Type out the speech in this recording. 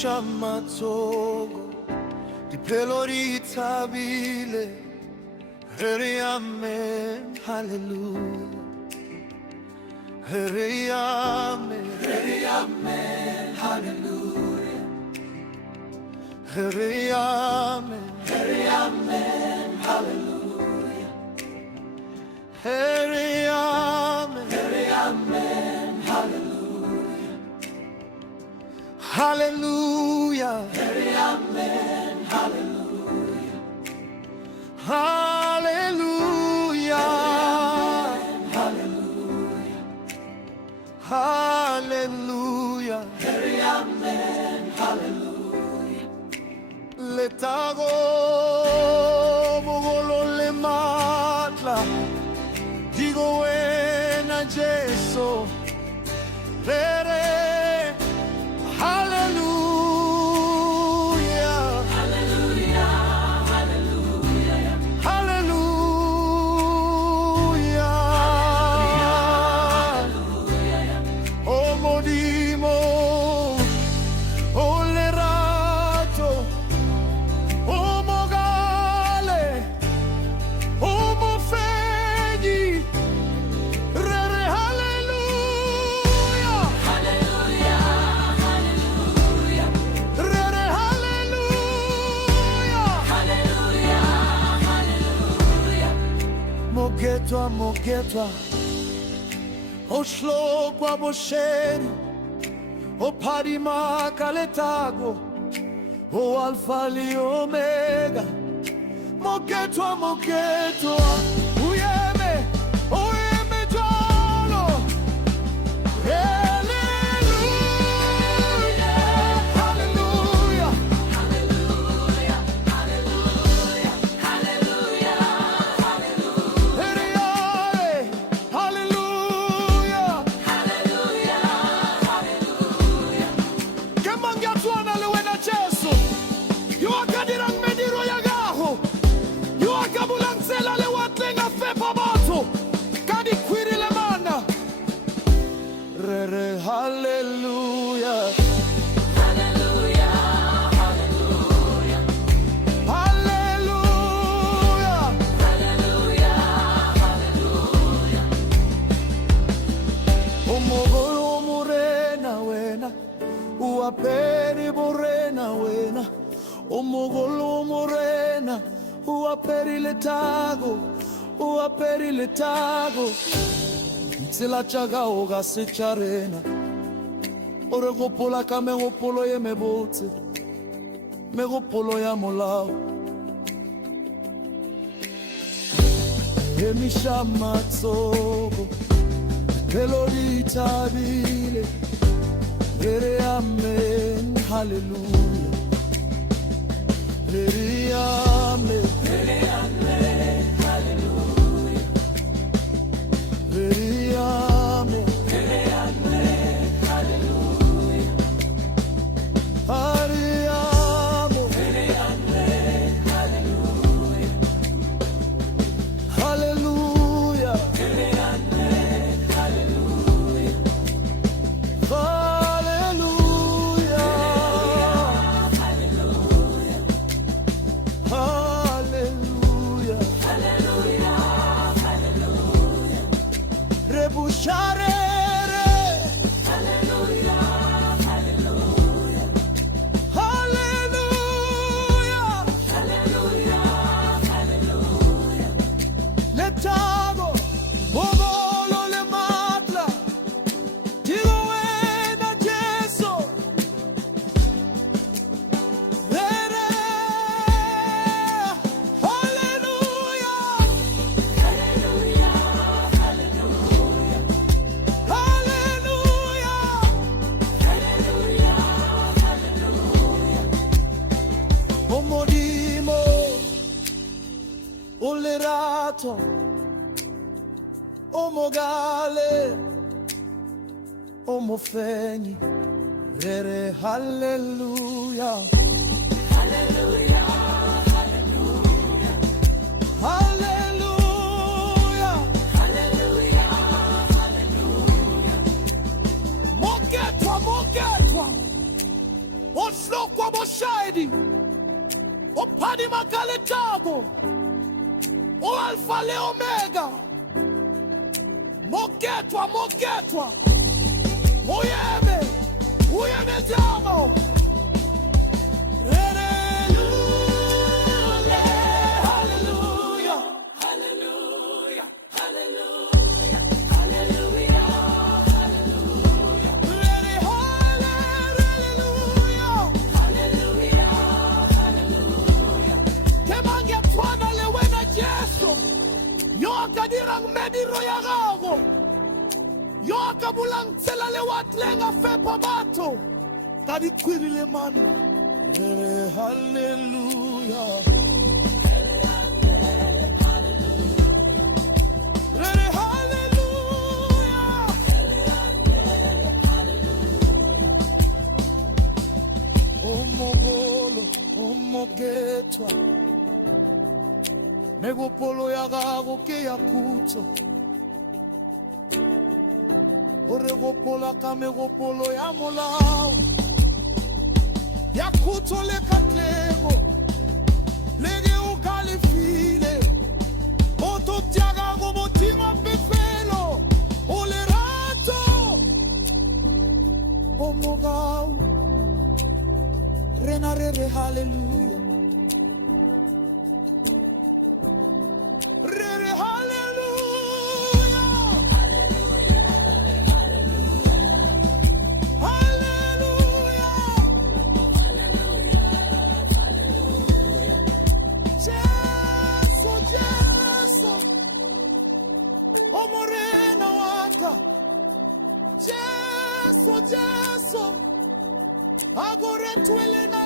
emisha matsogo dipelo dithabile. Hurry, amen, hallelujah. Hurry, amen, hallelujah. Hurry, amen, hallelujah. Hurry, amen, hallelujah. Hallelujah. Hurry, amen, hallelujah. Hallelujah. Hallelujah. Hallelujah. Hurry, amen, hallelujah. Letago mogolo le matla digo wena Jesu rere. Hallelujah. Hallelujah. Hallelujah. Hallelujah. Oh modimo, oh lerato, oh mogale, oh mofegi, rere. Hallelujah. Hallelujah. Hallelujah. Rere. Hallelujah. Hallelujah. Hallelujah. Mogetwa, mogetwa, oshloka bosheri, oparima kaletago, o alfa li omega. Mogetwa, mogetwa, uyeme, uyeme jolo. Hallelujah. Hallelujah. Hallelujah. Hallelujah. Hallelujah. Hallelujah. Hallelujah. Hallelujah. Kemanga tuana lewena Jesu. Yuakadirang mediro yagaho. Yuakabulansela lewatlenga fepa bato. Kadi kwiri lemana. Rere. Hallelujah. Hallelujah. Hallelujah. Hallelujah. Hallelujah. Hallelujah. Omogolo morena wena, uaperi morena wena. Omogolo morena, uaperi letago, uaperi letago. Tsela chaga oga secharena. Ore gopola ka me gopolo ye mebotse, me gopolo ya molao. Emisha matsogo pelo dithabile. Hurry, amen, hallelujah. Hurry, amen, hallelujah. Hurry, amen, hallelujah. Hurry, amen, hallelujah. Hallelujah. Rebusharere. Hallelujah. Hallelujah. Hallelujah. Hallelujah. Hallelujah. Letago bobolo le matla digo wena Jesu rere. Hallelujah. Hallelujah. Hallelujah. Hallelujah. Hallelujah. Omodimo, olerato, omogale, omofeni, rere. Hallelujah. Hallelujah. Hallelujah. Hallelujah. Hallelujah. Hallelujah. Mogetwa, mogetwa. What's shahidi upani makale tago o alfa le omega mogetwa uyeme jamo Kadirang mediro ya gago yo kabulang tsela le watlenga fepa bato tadi kwiri le mana hallelujah omogolo omogetwa megopolo ya gago ke ya kutso ore gopola ka megopolo ya molao ya kutso le katlego lege o kalefile moto tja gago motima pefelo o lerato o mogao rena re hallelujah. Jesu, agora tu ele na